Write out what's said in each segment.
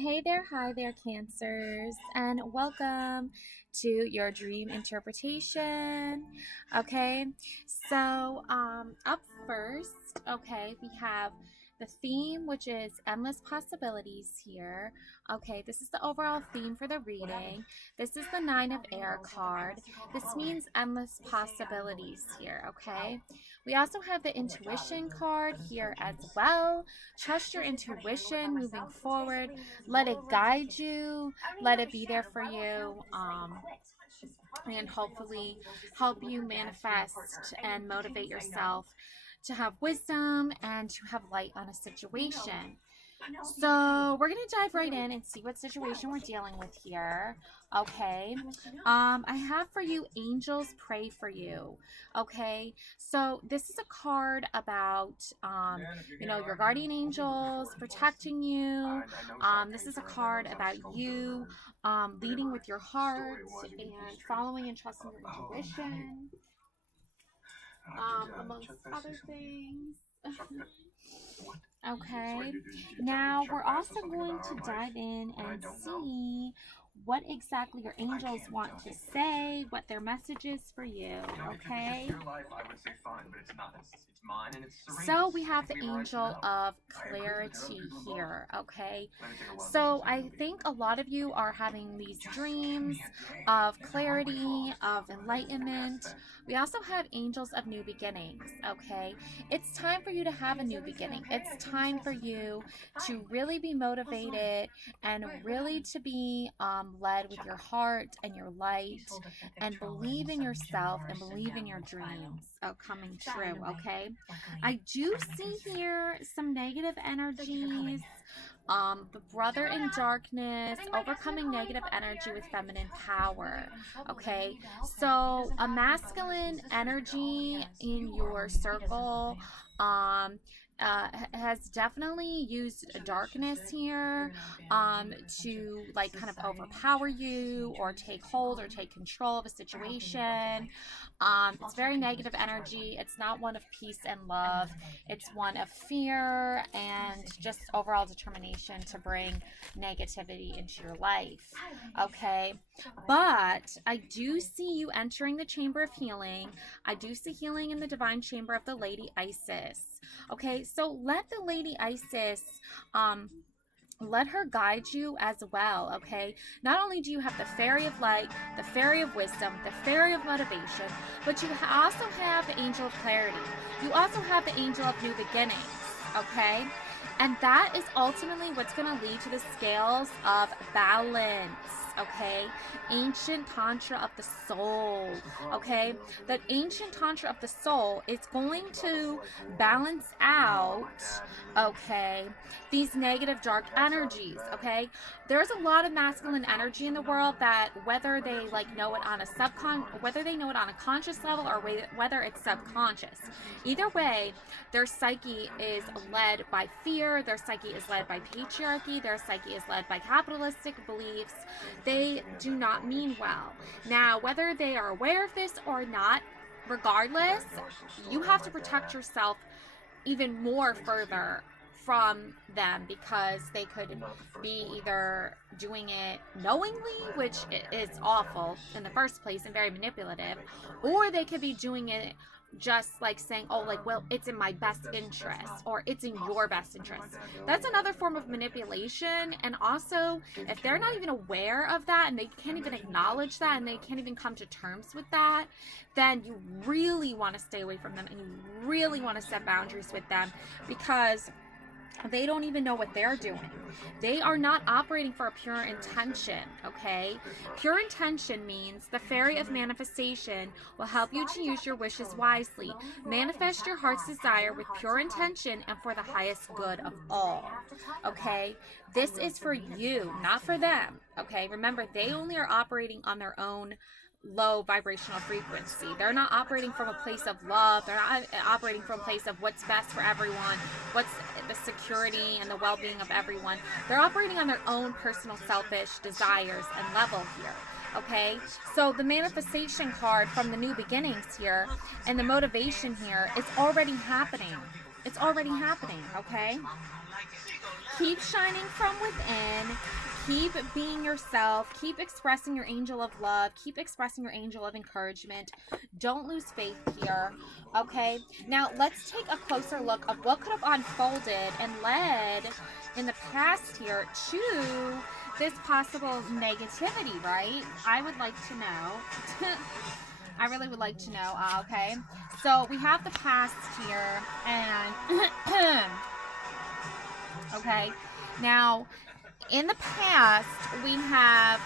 Hey there, hi there, Cancers, and welcome to your dream interpretation. Okay, up first, okay, we have the theme, which is endless possibilities here. Okay, this is the overall theme for the reading. This is the Nine of Air card. This means endless possibilities here, okay? We also have the intuition card here as well. Trust your intuition moving forward. Let it guide you. Let it be there for you. And hopefully help you manifest and motivate yourself to have wisdom and to have light on a situation. So we're gonna dive right in and see what situation we're dealing with here. Okay. I have for you angels pray for you. Okay. So this is a card about your guardian angels protecting you. This is a card about you leading with your heart and following and trusting your intuition. Amongst other things. Okay, now we're also going to dive in and see what exactly your angels want to say, what their message is for you. Okay, so we have the angel of clarity here. Okay, so I think a lot of you are having these dreams of clarity, of enlightenment. We also have angels of new beginnings. Okay, it's time for you to have a new beginning. It's time for you to really be motivated and really to be led with your heart and your light and believe in yourself and believe in your dreams coming true. Okay, I do see here some negative energies. The brother in darkness, overcoming negative energy with feminine power. Okay, so a masculine energy in your circle has definitely used darkness here to like kind of overpower you or take hold or take control of a situation. It's very negative energy. It's not one of peace and love. It's one of fear and just overall determination to bring negativity into your life. Okay, but I do see you entering the chamber of healing. I do see healing in the divine chamber of the Lady Isis. Okay, so let the Lady Isis let her guide you as well. Okay, not only do you have the fairy of light, the fairy of wisdom, the fairy of motivation, but you also have the angel of clarity. You also have the angel of new beginnings. Okay, and that is ultimately what's going to lead to the scales of balance. Okay, ancient tantra of the soul. Okay, the ancient tantra of the soul is going to balance out, okay, these negative dark energies. Okay, there's a lot of masculine energy in the world that whether they like know it on a whether they know it on a conscious level or whether it's subconscious, either way, their psyche is led by fear, their psyche is led by patriarchy, their psyche is led by capitalistic beliefs. They do not mean well. Now, whether they are aware of this or not, regardless, you have to protect yourself even more further from them because they could be either doing it knowingly, which is awful in the first place and very manipulative, or they could be doing it just like saying, oh, like, well, it's in my best interest or it's in your best interest. That's another form of manipulation. And also, if they're not even aware of that and they can't even acknowledge that and they can't even come to terms with that, then you really want to stay away from them and you really want to set boundaries with them because they don't even know what they're doing. They are not operating for a pure intention, okay? Pure intention means the fairy of manifestation will help you to use your wishes wisely. Manifest your heart's desire with pure intention and for the highest good of all, okay? This is for you, not for them, okay? Remember, they only are operating on their own low vibrational frequency. They're not operating from a place of love. They're not operating from a place of what's best for everyone, what's the security and the well-being of everyone. They're operating on their own personal selfish desires and level here. Okay, so the manifestation card from the new beginnings here and the motivation here is already happening. It's already happening, okay? Keep shining from within. Keep being yourself. Keep expressing your angel of love. Keep expressing your angel of encouragement. Don't lose faith here. Okay? Now, let's take a closer look of what could have unfolded and led in the past here to this possible negativity, right? I would like to know. I really would like to know. Okay? So, we have the past here. And... okay? Now... in the past, we have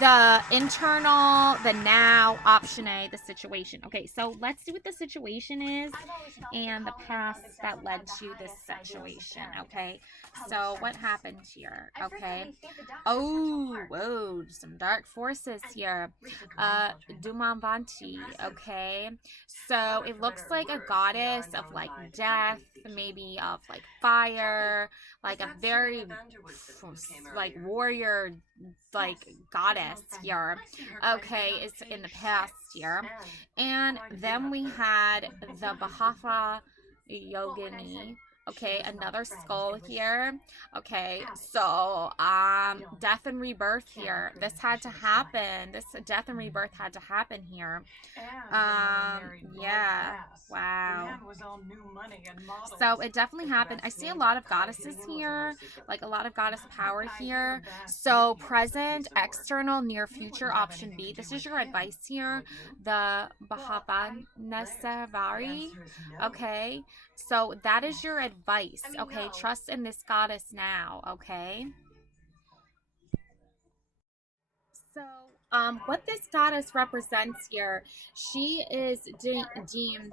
the internal, the now, option A, the situation. Okay, so let's see what the situation is and the past that led to this situation. Okay, so what happened here? Okay, oh, whoa, some dark forces here. Dumanvanti. Okay, so it looks like a goddess of like death, maybe of like fire, like a very like warrior like goddess here. Okay, it's in the past here. And then we had the Bahava Yogini. Okay, another skull here. Okay, so death and rebirth here. This had to happen. This death and rebirth had to happen here. Yeah. Wow. So it definitely happened. I see a lot of goddesses here, like a lot of goddess power here. So present, external, near future, option B. This is your advice here. The Bahavanesavari. Okay. So that is your advice, okay? Trust in this goddess now, okay? So, what this goddess represents here, she is deemed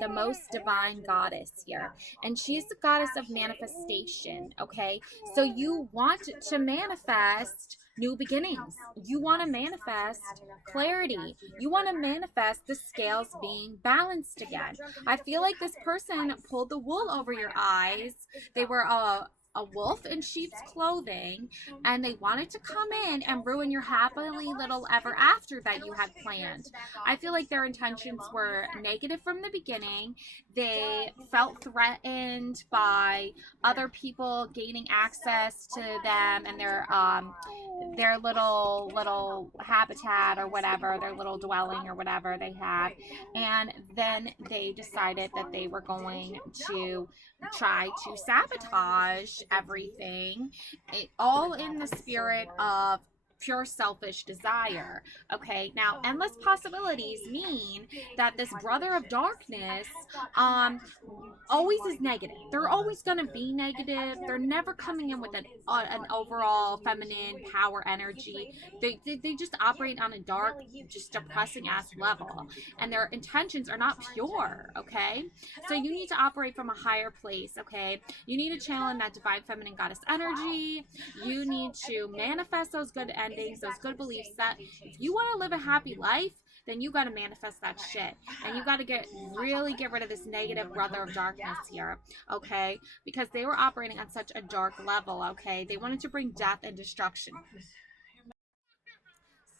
the most divine goddess here. And she is the goddess of manifestation, okay? So you want to manifest new beginnings. You want to manifest clarity. You want to manifest the scales being balanced again. I feel like this person pulled the wool over your eyes. They were a wolf in sheep's clothing, and they wanted to come in and ruin your happily little ever after that you had planned. I feel like their intentions were negative from the beginning. They felt threatened by other people gaining access to them and their little habitat or whatever, their little dwelling or whatever they had. And then they decided that they were going to try to sabotage everything, all in the spirit of pure selfish desire. Okay, now endless possibilities mean that this brother of darkness always is negative. They're always going to be negative. They're never coming in with an overall feminine power energy. They just operate on a dark, just depressing ass level, and their intentions are not pure. Okay, so you need to operate from a higher place. Okay, you need to channel in that divine feminine goddess energy. You need to manifest those good endings, those good beliefs, that if you want to live a happy life, then you got to manifest that shit. And you got to really get rid of this negative brother of darkness here, okay? Because they were operating on such a dark level, okay? They wanted to bring death and destruction.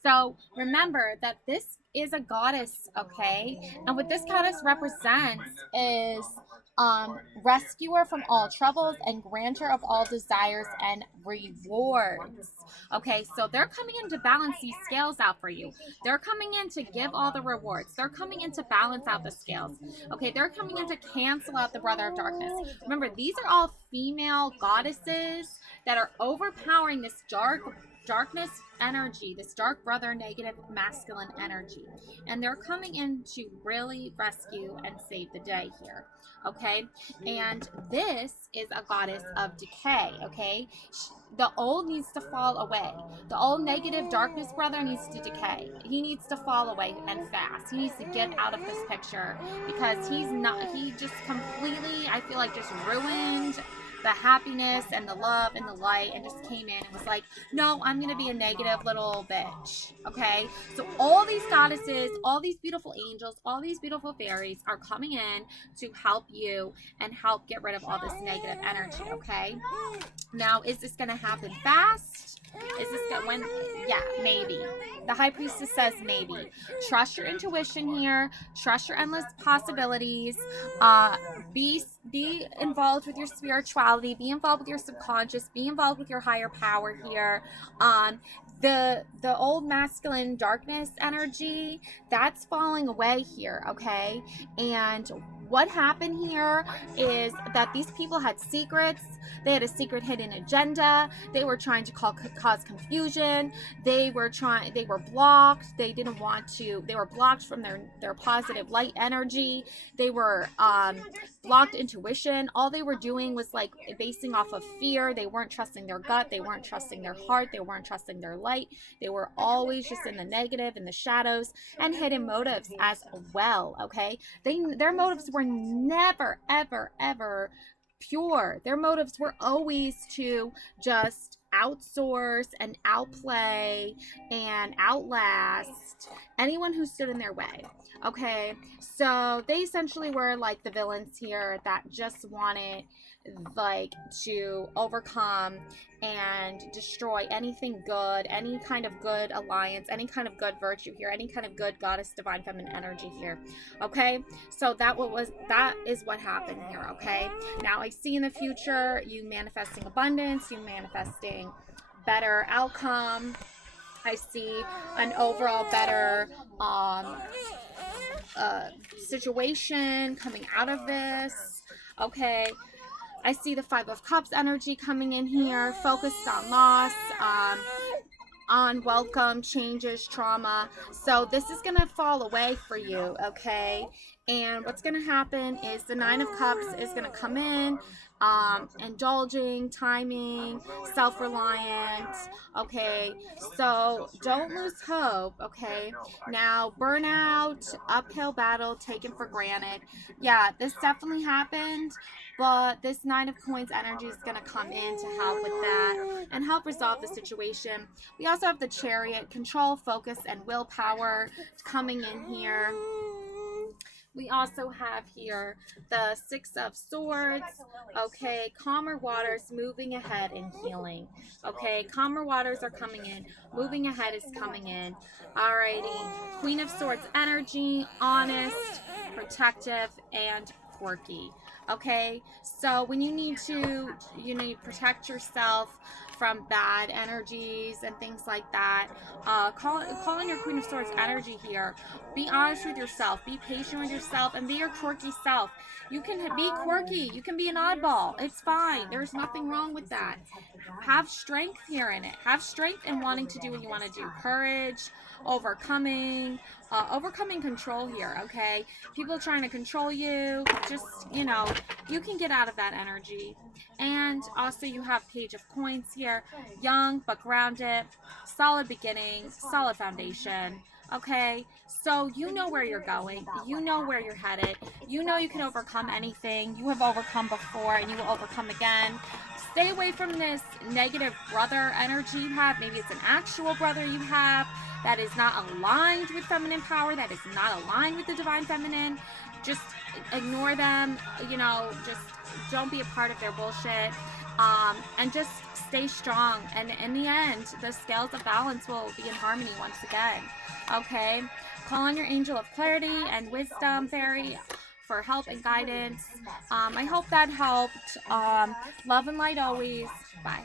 So remember that this is a goddess, okay? And what this goddess represents is rescuer from all troubles and grantor of all desires and rewards. Okay, so they're coming in to balance these scales out for you. They're coming in to give all the rewards. They're coming in to balance out the scales. Okay, they're coming in to cancel out the brother of darkness. Remember, these are all female goddesses that are overpowering this darkness energy, this dark brother negative masculine energy, and they're coming in to really rescue and save the day here, okay? And this is a goddess of decay, okay? The old needs to fall away. The old negative darkness brother needs to decay. He needs to fall away and fast. He needs to get out of this picture because he just completely, I feel like, just ruined the happiness and the love and the light, and just came in and was like, no, I'm gonna be a negative little bitch. Okay, so all these goddesses, all these beautiful angels, all these beautiful fairies are coming in to help you and help get rid of all this negative energy. Okay, now is this gonna happen fast? Is this when? Yeah, maybe. The High Priestess says maybe. Trust your intuition here. Trust your endless possibilities. be involved with your spirituality, be involved with your subconscious, be involved with your higher power here. The old masculine darkness energy, that's falling away here, okay? And what happened here is that these people had secrets. They had a secret hidden agenda. They were trying to cause confusion. They were blocked. They didn't want to, they were blocked from their positive light energy. They were blocked intuition. All they were doing was like basing off of fear. They weren't trusting their gut. They weren't trusting their heart. They weren't trusting their light. They were always just in the negative, in the shadows, and hidden motives as well, okay? Their motives were never, ever, ever pure. Their motives were always to just outsource and outplay and outlast anyone who stood in their way. Okay, so they essentially were like the villains here that just wanted like to overcome and destroy anything good, any kind of good alliance, any kind of good virtue here, any kind of good goddess divine feminine energy here. Okay, so that is what happened here. Okay, now I see in the future you manifesting abundance, you manifesting better outcome. I see an overall better situation coming out of this. Okay, I see the Five of Cups energy coming in here, focused on loss, unwelcome changes, trauma. So this is going to fall away for you, okay? And what's going to happen is the Nine of Cups is going to come in, indulging, timing, self-reliant, okay? So don't lose hope, okay? Now, burnout, uphill battle, taken for granted. Yeah, this definitely happened, but this Nine of Coins energy is going to come in to help with that and help resolve the situation. We also have the Chariot, control, focus, and willpower coming in here. We also have here the Six of Swords, okay, calmer waters, moving ahead and healing, okay, calmer waters are coming in, moving ahead is coming in, alrighty, Queen of Swords energy, honest, protective, and quirky, okay, so when you need to protect yourself from bad energies and things like that, call in your Queen of Swords energy here. Be honest with yourself, be patient with yourself, and be your quirky self. You can be quirky, you can be an oddball, it's fine, there's nothing wrong with that. Have strength here in it, have strength in wanting to do what you want to do, courage, overcoming control here, okay? People trying to control you, just, you can get out of that energy. And also you have Page of Coins here, young but grounded, solid beginning, solid foundation, okay? So you know where you're going, you know where you're headed, you know you can overcome anything, you have overcome before and you will overcome again. Stay away from this negative brother energy you have. Maybe it's an actual brother you have that is not aligned with feminine power, that is not aligned with the divine feminine. Just ignore them, just don't be a part of their bullshit, and just stay strong. And in the end, the scales of balance will be in harmony once again, okay? Call on your angel of clarity and wisdom fairy for help and guidance. I hope that helped. Love and light always. Bye.